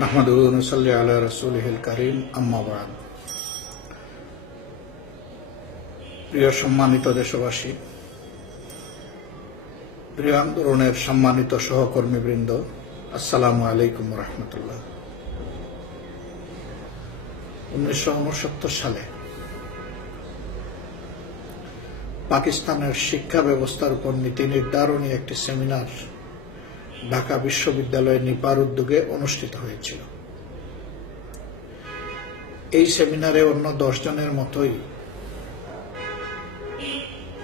নাহমাদুহু ওয়া নুসাল্লি আলা রাসূলিহিল কারীম, আম্মা বা'দ। প্রিয় সম্মানিত দেশবাসী, প্রিয় আন্দোলনের সম্মানিত সহকর্মীবৃন্দ, আসসালামু আলাইকুম ওয়া রাহমাতুল্লাহ। 1969 সালে পাকিস্তানের শিক্ষা ব্যবস্থার উপর নীতি নির্ধারণী একটি সেমিনার ঢাকা বিশ্ববিদ্যালয়ে নিপার উদ্যোগে অনুষ্ঠিত হয়েছিল। এই সেমিনারে অন্য 10 জনের মতোই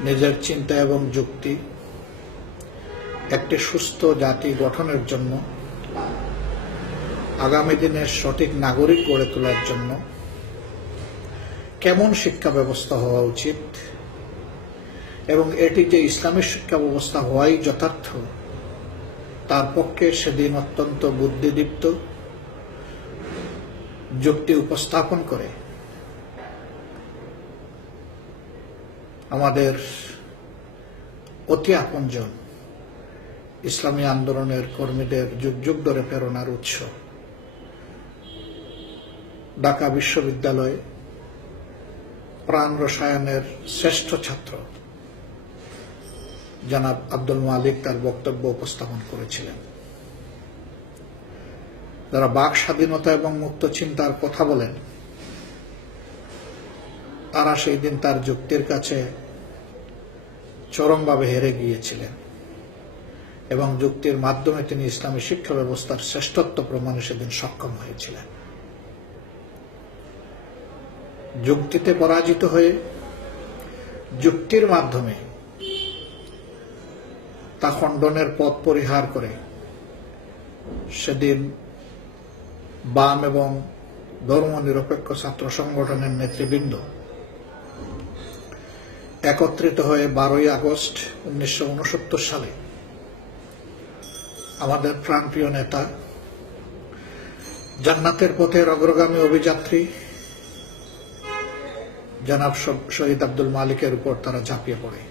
নিজের চিন্তা এবং যুক্তি একটি সুস্থ জাতি গঠনের জন্য, আগামী দিনের সঠিক নাগরিক গড়ে তোলার জন্য কেমন শিক্ষা ব্যবস্থা হওয়া উচিত এবং এটি যে ইসলামী শিক্ষা ব্যবস্থা হওয়াই যথার্থ, তার পক্ষে সেদিন অত্যন্ত বুদ্ধিদীপ্ত যুক্তি উপস্থাপন করে আমাদের অতি আপনজন ইসলামী আন্দোলনের কর্মীদের যুগ যুগ ধরে প্রেরণার উৎস ঢাকা বিশ্ববিদ্যালয় প্রাণ রসায়নের শ্রেষ্ঠ ছাত্র জনাব আব্দুল মালিক তার বক্তব্য উপস্থাপন করেছিলেন। যারা বাক স্বাধীনতা এবং মুক্ত চিন্তার কথা বলেন, তারা সেই দিন তার যুক্তির কাছে চরমভাবে হেরে গিয়েছিলেন এবং যুক্তির মাধ্যমে তিনি ইসলামী শিক্ষা ব্যবস্থার শ্রেষ্ঠত্ব প্রমাণে সেদিন সক্ষম হয়েছিলেন। যুক্তিতে পরাজিত হয়ে যুক্তির মাধ্যমে তা খণ্ডনের পথ পরিহার করে সেদিন বাম এবং ধর্মনিরপেক্ষ ছাত্র সংগঠনের নেতৃবৃন্দ একত্রিত হয়ে 12ই আগস্ট 1969 সালে আমাদের প্রাণপ্রিয় নেতা, জান্নাতের পথের অগ্রগামী অভিযাত্রী জনাব শহীদ আব্দুল মালিকের উপর তারা ঝাঁপিয়ে পড়ে।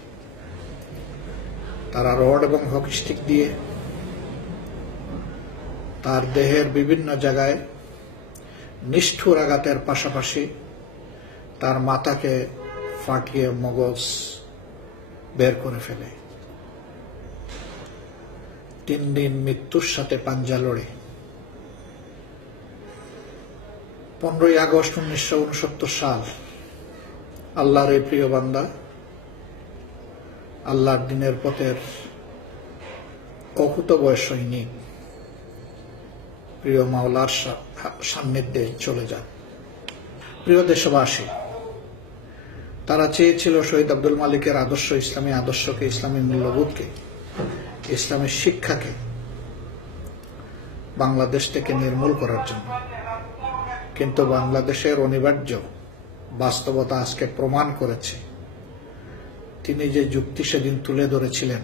তারা রড এবং হকি স্টিক দিয়ে তার দেহের বিভিন্ন জায়গায় নিষ্ঠুর আঘাতের পাশাপাশি তার মাথাকে ফাটিয়ে মগজ বের করে ফেলে। 3 দিন মৃত্যুর সাথে পাঞ্জা লড়ে 15ই আগস্ট 1969 সাল আল্লাহর এই প্রিয় বান্দা, আল্লাহর দিনের পথের অকুতোভয় সৈনিক প্রিয় মাওলার সান্নিধ্যে চলে যান। প্রিয় দেশবাসী, তারা চেয়েছিল শহীদ আব্দুল মালিকের আদর্শ, ইসলামী আদর্শকে, ইসলামী মূল্যবোধকে, ইসলামী শিক্ষাকে বাংলাদেশ থেকে নির্মূল করার জন্য। কিন্তু বাংলাদেশের অনিবার্য বাস্তবতা আজকে প্রমাণ করেছে তিনি যে যুক্তি সেদিন তুলে ধরেছিলেন,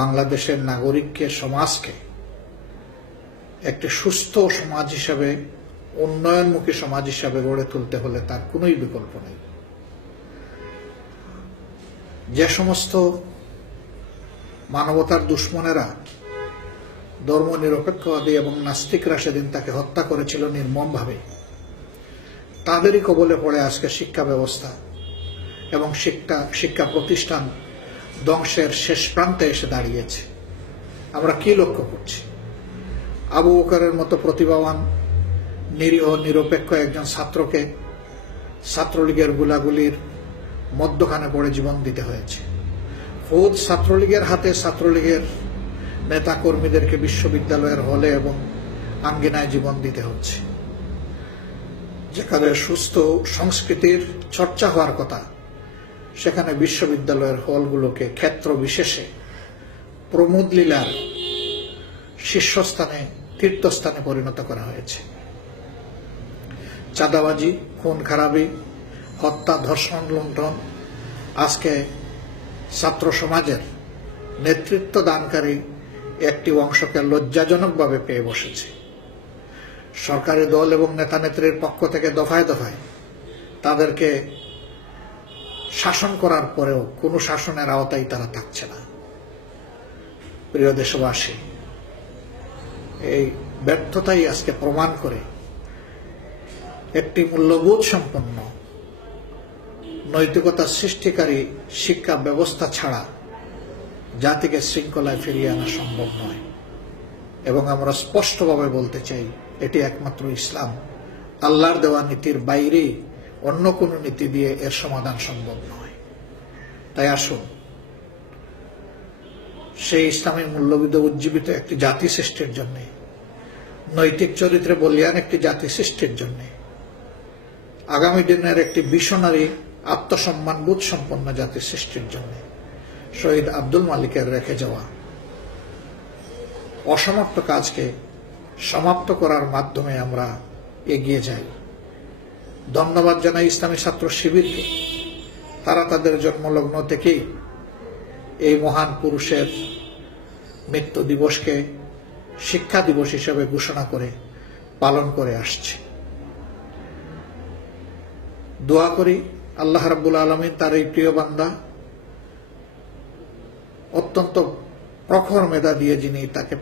বাংলাদেশের নাগরিককে, সমাজকে একটি সুস্থ সমাজ হিসাবে, উন্নয়নমুখী সমাজ হিসাবে গড়ে তুলতে হলে তার কোনোই বিকল্প নেই। যে সমস্ত মানবতার দুশ্মনেরা, ধর্মনিরপেক্ষবাদী এবং নাস্তিকরা সেদিন তাকে হত্যা করেছিল নির্মমভাবে, তাদেরই কবলে পড়ে আজকে শিক্ষা ব্যবস্থা এবং শিক্ষা প্রতিষ্ঠান ধ্বংসের শেষ প্রান্তে এসে দাঁড়িয়েছে। আমরা কি লক্ষ্য করছি? আবু বকরের মতো প্রতিভাবান, নিরীহ, নিরপেক্ষ একজন ছাত্রকে ছাত্রলীগের গুলাগুলির মধ্যখানে পড়ে জীবন দিতে হয়েছে। খোদ ছাত্রলীগের হাতে ছাত্রলীগের নেতা কর্মীদেরকে বিশ্ববিদ্যালয়ের হলে এবং আঙ্গিনায় জীবন দিতে হচ্ছে। যেখানে সুস্থ সংস্কৃতির চর্চা হওয়ার কথা, সেখানে বিশ্ববিদ্যালয়ের হলগুলোকে ক্ষেত্র বিশেষে প্রমোদ লীলার শীর্ষস্থানে, তীর্থস্থানে পরিণত করা হয়েছে। চাঁদাবাজি, খুন খারাপি, হত্যা, ধর্ষণ, লুণ্ঠন আজকে ছাত্র সমাজের নেতৃত্ব দানকারী একটি অংশকে লজ্জাজনকভাবে পেয়ে বসেছে। সরকারি দল এবং নেতানেত্রীর পক্ষ থেকে দফায় দফায় তাদেরকে শাসন করার পরেও কোনো শাসনের আওতায় তারা থাকছে না। প্রিয় দেশবাসী, এই ব্যর্থতাই আজকে প্রমাণ করে একটি মূল্যবোধ সম্পন্ন নৈতিকতা সৃষ্টিকারী শিক্ষা ব্যবস্থা ছাড়া জাতিকে শৃঙ্খলায় ফিরিয়ে আনা সম্ভব নয়। এবং আমরা স্পষ্টভাবে বলতে চাই, এটি একমাত্র ইসলাম, আল্লাহর দেওয়া নীতির বাইরে অন্য কোনো নীতি দিয়ে এর সমাধান সম্ভব নয়। তাই আসুন সেই ইসলামী মূল্যবোধে উজ্জীবিত একটি জাতি সৃষ্টির জন্য, নৈতিক চরিত্রে বলিয়ান একটি জাতি সৃষ্টির জন্য, আগামী দিনের একটি ভিশনারি আত্মসম্মানবোধ সম্পন্ন জাতি সৃষ্টির জন্য শহীদ আব্দুল মালিকের রেখে যাওয়া অসমাপ্ত কাজকে সমাপ্ত করার মাধ্যমে আমরা এগিয়ে যাই। ধন্যবাদ জানাই ইসলামী ছাত্র শিবিরকে। তারা তাদের জন্মলগ্ন থেকেই এই মহান পুরুষের মৃত্যু দিবসকে শিক্ষা দিবস হিসেবে ঘোষণা করে পালন করে আসছে। দোয়া করি আল্লাহ রাব্বুল আলামিন তার এই প্রিয় বান্দা, অত্যন্ত প্রখর মেধা দিয়ে যিনি তাকে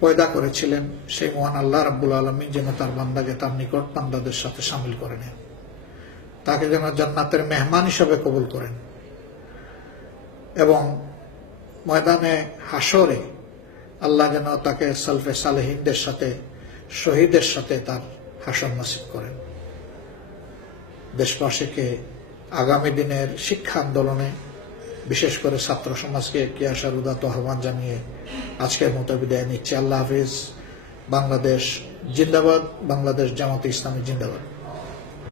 পয়দা করেছিলেন, সেই মহান আল্লাহ রাব্বুল আলামিন যেন তার বান্দাকে তার নিকট বান্দাদের সাথে শামিল করে নেন, তাকে যেন জান্নাতের মেহমান হিসেবে কবুল করেন এবং ময়দানে হাসরে আল্লাহ যেন তাকে সালফে সালেহিনদের সাথে, শহীদের সাথে তার হাসর নসিব করেন। দেশবাসীকে আগামী দিনের শিক্ষা আন্দোলনে, বিশেষ করে ছাত্র সমাজকে এগিয়ে আসার উদাত্ত আহ্বান জানিয়ে আজকের মতো বিদায় নিচ্ছি। আল্লাহ হাফিজ। বাংলাদেশ জিন্দাবাদ। বাংলাদেশ জামাতে ইসলামী জিন্দাবাদ।